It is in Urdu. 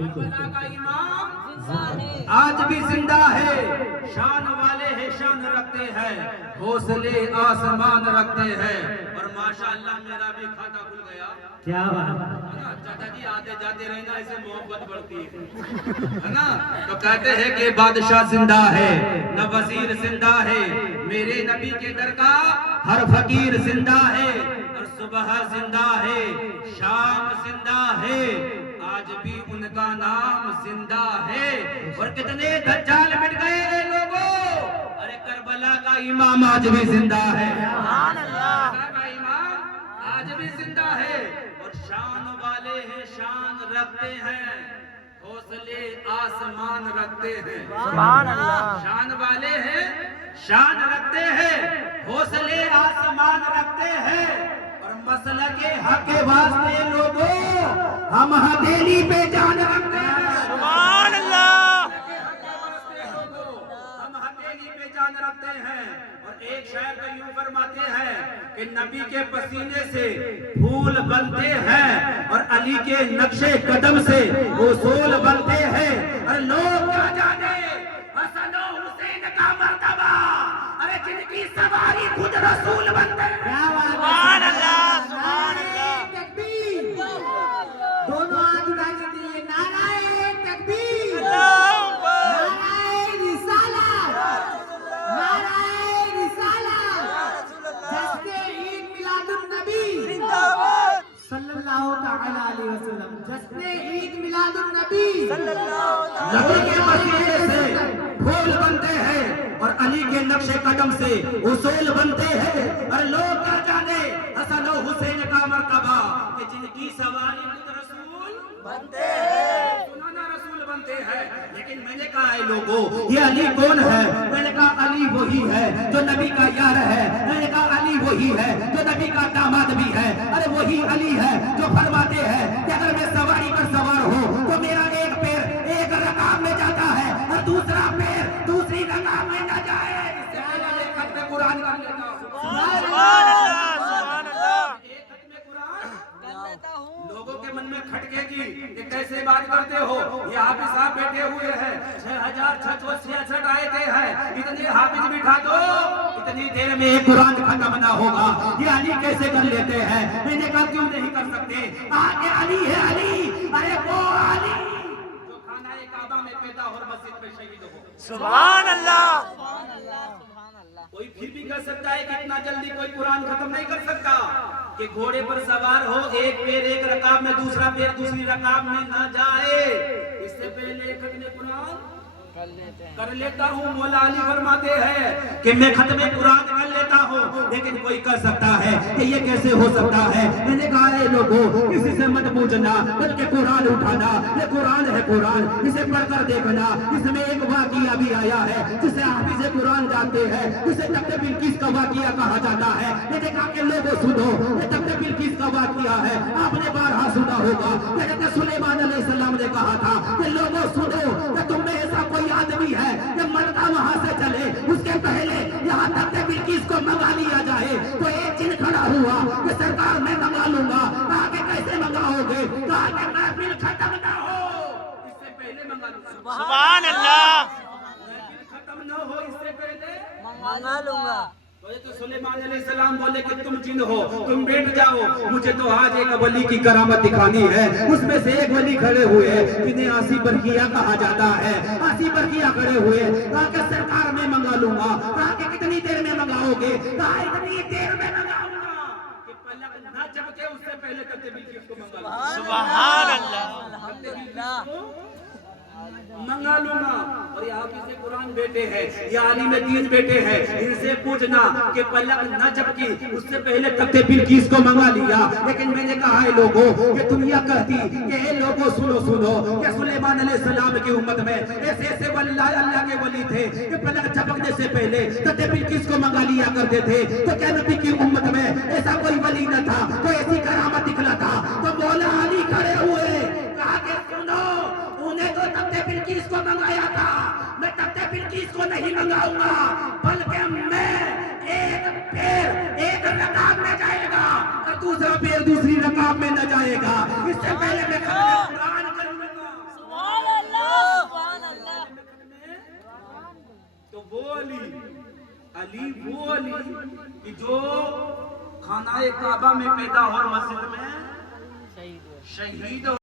کربلا کا امام آج بھی زندہ ہے، شان والے ہیں شان رکھتے ہیں، حوصلے آسمان رکھتے ہیں۔ اور ماشاءاللہ میرا بھی کھاتا کھل گیا۔ کیا بات چاچا جی آتے جاتے رہنا، اسے محبت بڑھتی ہے نا؟ تو کہتے ہیں کہ بادشاہ زندہ ہے نہ وزیر زندہ ہے، میرے نبی کے درگاہ ہر فقیر زندہ ہے، اور صبح زندہ ہے، شام زندہ ہے، آج بھی ان کا نام زندہ ہے۔ اور کتنے دجال مٹ گئے ہیں لوگوں، ارے کربلا کا امام آج بھی زندہ ہے، کربلا کا امام آج بھی زندہ ہے، اور شان والے ہیں شان رکھتے ہیں، حوصلے آسمان رکھتے ہیں۔ شان والے ہیں شان رکھتے ہیں، حوصلے آسمان رکھتے ہیں، اور مسلک حق کے واسطے لوگوں ہم ہتھیلی پہ جان رکھتے ہیں۔ سبحان اللہ، ہم ہتھیلی پہ جان رکھتے ہیں۔ اور ایک شاعر کا یوں فرماتے ہیں کہ نبی کے پسینے سے پھول بنتے ہیں، اور علی کے نقش قدم سے اصول بنتے ہیں۔ اور لوگ کیا جانے حسن و حسین کا مرتبہ، ارے جن کی سواری خود رسول بنتے ہیں۔ سبحان اللہ، سبحان اللہ، تکبیر، دونوں ہاتھ اٹھا کے دیے نعرہ تکبیر، اللہ اکبر، نعرہ رسالت، نعرہ رسالت، جشن عید میلاد النبی زندہ باد، صلی اللہ تعالی علیہ وسلم، جشن عید میلاد النبی صلی اللہ تعالی نبی کے پسینے سے پھول بنتے ہیں، اور علی کے نقش قدم سے اصول بنتے ہیں۔ اور لوگ کیا جانے حسن و حسین کا مرتبہ، کہ جن کی سواری خود رسول بنتے ہیں، سنانا رسول بنتے ہیں۔ لیکن میں نے کہا ہے لوگوں یہ علی کون ہے؟ میں نے کہا علی وہی ہے جو نبی کا یار ہے، میں نے کہا علی وہی ہے جو نبی کا داماد بھی ہے، ارے وہی علی ہے جو فرماتے ہیں کہ اگر میں سواری پر سوار ہوں تو میرا ایک پیر ایک رکاب میں جاتا ہے، اور دوسرا پیر دوسری رکاب میں نہ جائے۔ اس سے پہلے میں ختم قرآن کر لیتا ہوں۔ سبحان اللہ، سبحان اللہ، ایک ختم قرآن لوگوں کے من میں کھٹکے گی کہ کیسے بات کرتے ہو، یہ حافظ صاحب بیٹھے ہوئے ہیں، 6666 آیتیں ہیں، اتنے حافظ بٹھا دو اتنی دیر میں ایک قرآن ختم نہ ہوگا، یہ علی کیسے کر لیتے ہیں؟ میں نے کہا کیوں نہیں کر سکتے؟ آگے علی ہے علی، ارے وہ علی جو خانہ کعبہ میں پیدا اور مسجد میں شہید ہو۔ سبحان اللہ، کوئی پھر بھی کر سکتا ہے کہ اتنا جلدی کوئی قرآن ختم نہیں کر سکتا؟ کہ گھوڑے پر سوار ہو، ایک پیر ایک رکاب میں، دوسرا پیر دوسری رکاب میں نہ جائے، اس سے پہلے ختم قرآن کر لیتا ہوں۔ مولا علی فرماتے ہیں کہ میں ختم قرآن کر لیتا ہوں، لیکن کوئی کر سکتا ہے کہ یہ کیسے ہو سکتا ہے؟ میں نے کہا ہے لوگوں کسی سے مت پوچھنا، بلکہ قرآن اٹھانا، یہ قرآن ہے قرآن، اسے پڑھ کر دیکھنا۔ اس میں ایک واقعہ بھی آیا ہے جسے حافظ قرآن جانتے ہیں، جسے تخت بلقیس کا واقعہ کہا جاتا ہے۔ میں نے کہا کہ لوگوں سنو، یہ تخت بلقیس کا واقعہ ہے، آپ نے بارہا سنا ہوگا۔ حضرت سلیمان علیہ السلام نے کہا تھا کہ لوگوں سنو کہ تم میں ایسا کوئی آدمی ہے کہ مرتا وہاں سے چلے، اس کے پہلے یہاں تک کہ بلقیس کو منگا لیا جائے۔ تو ایک جن کھڑا ہوا کہ سرکار میں منگا لوں گا۔ کہا کہ کیسے منگاؤ گے؟ کہا کہ محفل ختم نہ ہو اس سے پہلے منگا لوں گا۔ سبحان اللہ، محفل ختم نہ ہو اس سے پہلے منگا لوں گا۔ تو سلیمان علیہ السلام بولے کہ تم جن ہو، تم بیٹھ جاؤ، مجھے تو آج ایک ولی کی کرامت دکھانی ہے۔ اس میں سے ایک ولی کھڑے ہوئے جنہیں آسی برقیہ کہا جاتا ہے، آسی برقیہ کھڑے ہوئے، کہا کہ سرکار میں منگا لوں گا۔ کہا کہ کتنی دیر میں منگاؤ گے؟ کہا اتنی دیر میں منگاؤں گا کہ پلک نہ جھپکے اس سے پہلے تخت بلقیس کو منگا لوں گا۔ سبحان اللہ، تخت بلقیس کو منگا لوں گا۔ اور یہ حافظ قرآن بیٹے ہیں، یہ عالم دین بیٹے ہیں، ان سے پوچھنا کہ پلک نہ جھپکی اس سے پہلے تخت بلقیس کو منگا لیا۔ لیکن میں نے کہا ہے لوگوں کہ دنیا کہتی کہ اے لوگوں سنو سنو کہ سلیمان علیہ السلام کی امت میں ایسے ایسے اللہ کے ولی تھے کہ پلک جھپکنے سے پہلے تخت بلقیس کو منگا لیا کرتے تھے۔ تو کیا نبی کی امت میں ایسا کوئی ولی نہ تھا تو ایسی کرامت دکھلا تھا؟ تو مولا علی کھڑے ہوئے، کہا کہ سنو انہیں تو تخت بلقیس کو منگایا تھا، میں تخت بلقیس کو نہیں منگاؤں گا، بلکہ میں ایک پیر ایک رکاب میں جائے گا اور دوسرا پیر دوسری رکاب میں نہ جائے گا۔ اس سے پہلے میں ختم قرآن کر لوں گا۔ علی علی وہ علی کہ جو خانہ کعبہ میں پیدا ہو اور مسجد میں شہید ہو